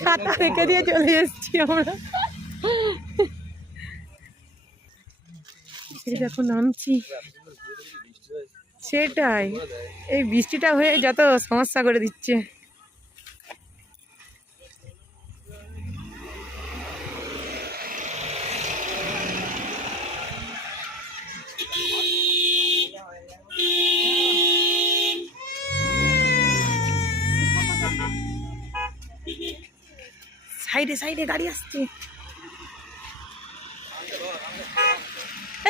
ছাতা রেখে দিয়ে চলে এসছি আমরা। এই দেখো নামছি, সেটাই এই বৃষ্টিটা হয়ে যত সমস্যা করে দিচ্ছে। সাইডে সাইডে গাড়ি আসছে।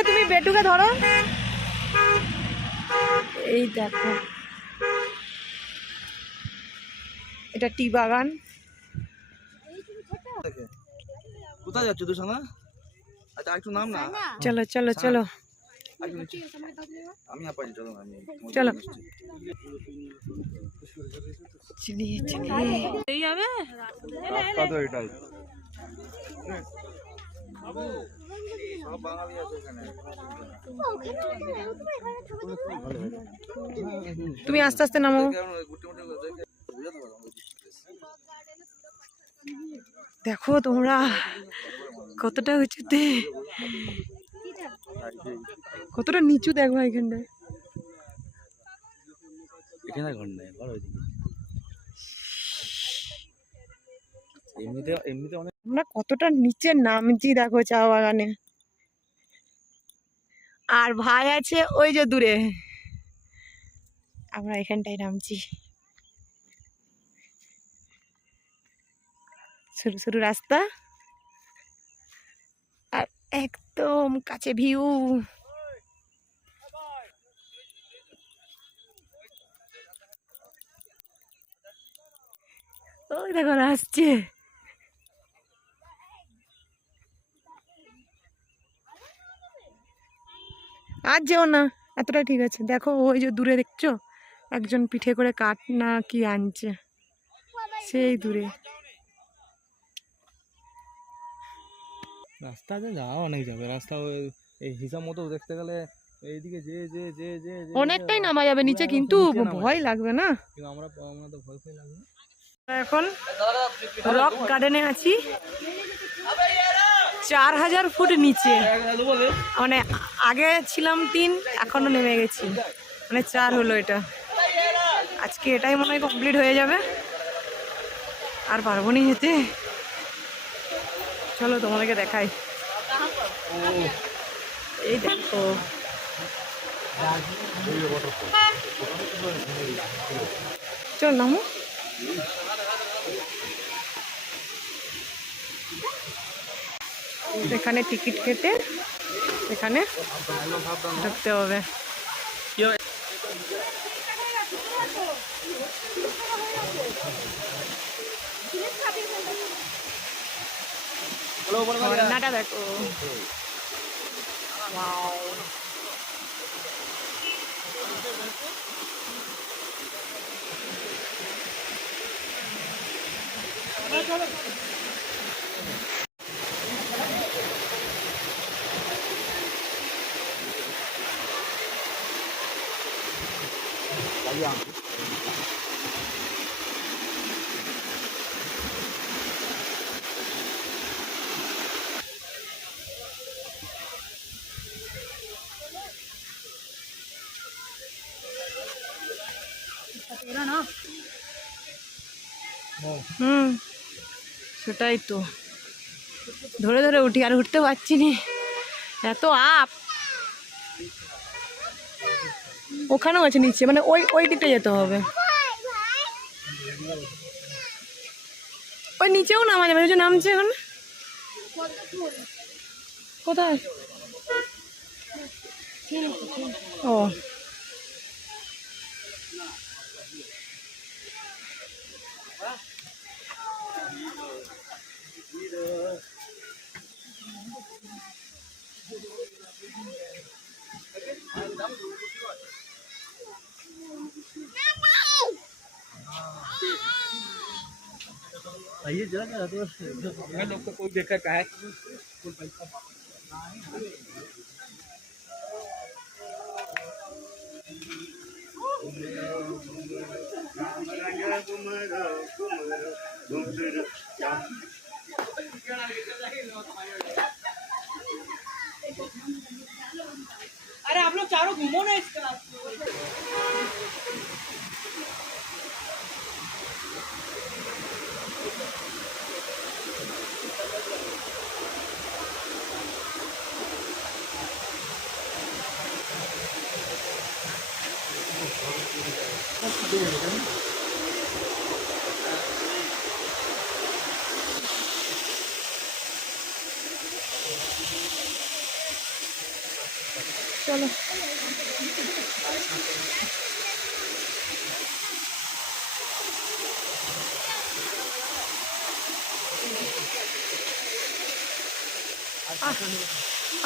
তুমি বেটুকে ধরো। এই দেখো এটা টি বাগান। কোথায় যাচ্ছ তুই সোনা? আচ্ছা একটু নাম না। চলো চলো চলো আমি আপাই চলো আমি চলো চলিয়ে চলিয়ে এই যাবে রাস্তা তো এটাই। সব বাঙালি আছে এখানে। তুমি আস্তে আস্তে নামো। দেখো তোমরা কতটা উঁচুতে, কতটা নিচু দেখো এখানটায়। এখানে ঘর নেই বড় এমনিতে এমনিতে অনেক। আমরা কতটা নিচে নামছি দেখো চা বাগানে। আর ভাই আছে ওই যে দূরে, আমরা এখানটায় নামছি। সরু সরু রাস্তা আর একদম কাছে ভিউ। ওই দেখো আসছে। আর যেও না, এতটা ঠিক আছে। দেখো ওই যে দূরে দেখছো একজন পিঠে করে কাঠ না কি আনছে, সেই দূরে। রাস্তাতে যাওয়া অনেক যাবে, রাস্তা এই হিসাব মতো দেখতে গেলে এইদিকে যে যে যে যে অনেকটাই নামা যাবে নিচে, কিন্তু ভয় লাগবে না? আমরা তো ভয় ভয় লাগবে। এখন রক গার্ডেনে আছি 4000 ফুট নিচে, মানে আগে ছিলাম 3, এখনো নেমে গেছি, মানে 4 হলো এটা। আজকে এটাই মনে হয় কমপ্লিট হয়ে যাবে, আর পারবো নি যেতে। চলো তোমাদেরকে দেখাই। এই দেখো চল নামো। এখানে টিকিট কেটে এখানে ঢুকতে হবে। ঝর্ণাটা দেখো, ওয়াও। সেটাই তো, ধরে ধরে উঠি, আর উঠতে পারছি না, এত আপ। ওখানেও আছে নিচে, মানে ওই ওই দিকটা যেতে হবে। ওই নিচেও নামা যাবে, যে নামছে এখন। কোথায়? ও ये जगह तो लोग तो कोई देखा का है कोई पैसा अरे आप लोग चारों घूमो ना इसके रास्ते। চলো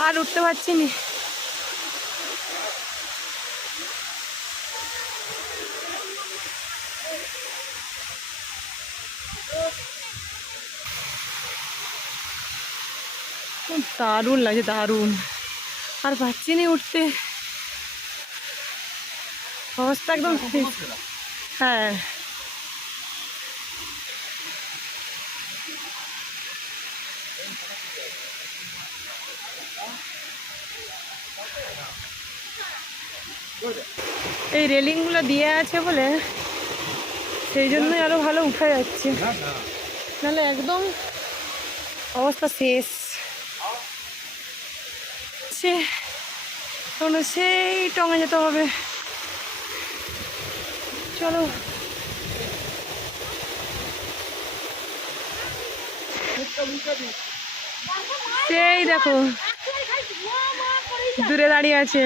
আর উঠতে পারছি না। দারুণ লাগছে, দারুণ। আর পাচ্ছি না উঠতে, অবস্থা একদম। হ্যাঁ এই রেলিংগুলো দিয়ে আছে বলে সেই জন্যই আরো ভালো উঠা যাচ্ছে, নাহলে একদম অবস্থা শেষ। সেই টঙে যেতে হবে। চলো সেই দেখো দূরে দাঁড়িয়ে আছে।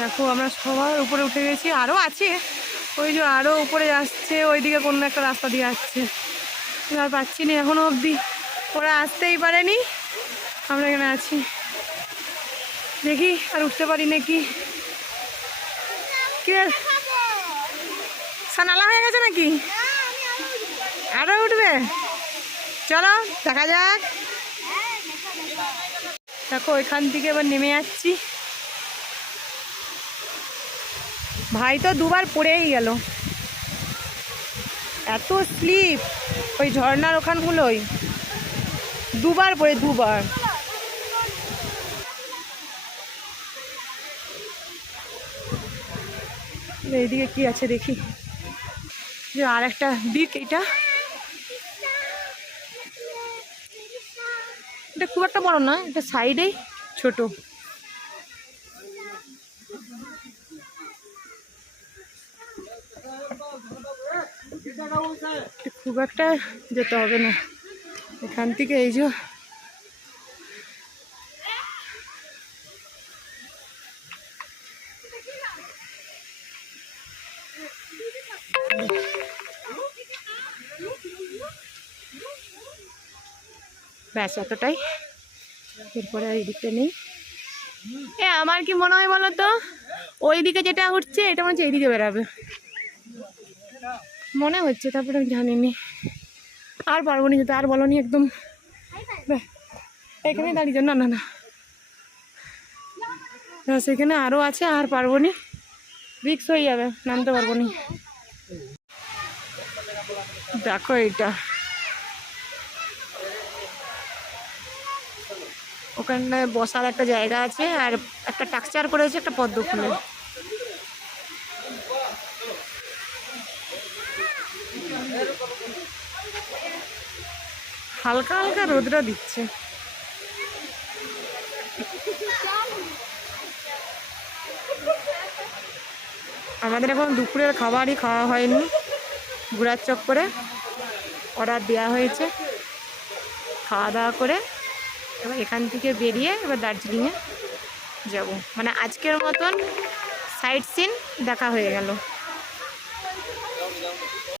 দেখো আমরা সবার উপরে উঠে গেছি, আরও আছে, ওই যে আরও উপরে আসছে, ওইদিকে কোনো একটা রাস্তা দিয়ে আসছে। আর পাচ্ছি না এখনো অবধি, ওরা আসতেই পারেনি, আমরা এখানে আছি। দেখি আর উঠতে পারি নাকি। কি সানালা হয়ে গেছে নাকি? আরও উঠবে? চলো দেখা যাক। দেখো ওইখান থেকে এবার নেমে যাচ্ছি। ভাই তো দুবার পড়েই গেল, এত স্লিপ ওই ঝর্ণার ওখানগুলোই, দুবার পড়ে, দুবার। এইদিকে কি আছে দেখি, যে আর একটা দিক, এটা এটা খুব একটা বড় না, এটা সাইডেই ছোট। খুব একটা যেতে হবে না এখান থেকে, এই যে ব্যাস এতটাই, এরপরে এই দিকটা নেই। আমার কি মনে হয় বলো তো, ওই দিকে যেটা উঠছে এটা মনে হচ্ছে এইদিকে বেরাবে মনে হচ্ছে, তারপরে জানিনি। আর পারবো না যেতে, আর বলো নি একদম এখানে দাঁড়িয়ে। না না না, সেখানে আরও আছে, আর পারবো নি, রিক্স হয়ে যাবে, নামতে পারবো নি। দেখো এটা ওখানে বসার একটা জায়গা আছে, আর একটা টাকচার করেছে একটা পদ্ম ফুলে। হালকা হালকা রোদরা দিচ্ছে। আমাদের এখন দুপুরের খাবারই খাওয়া হয়নি, ঘোরার চক্করে অর্ডার দেওয়া হয়েছে। খাওয়া দাওয়া করে এবার এখান থেকে বেরিয়ে এবার দার্জিলিংয়ে যাব, মানে আজকের মতন সাইট সিন দেখা হয়ে গেল।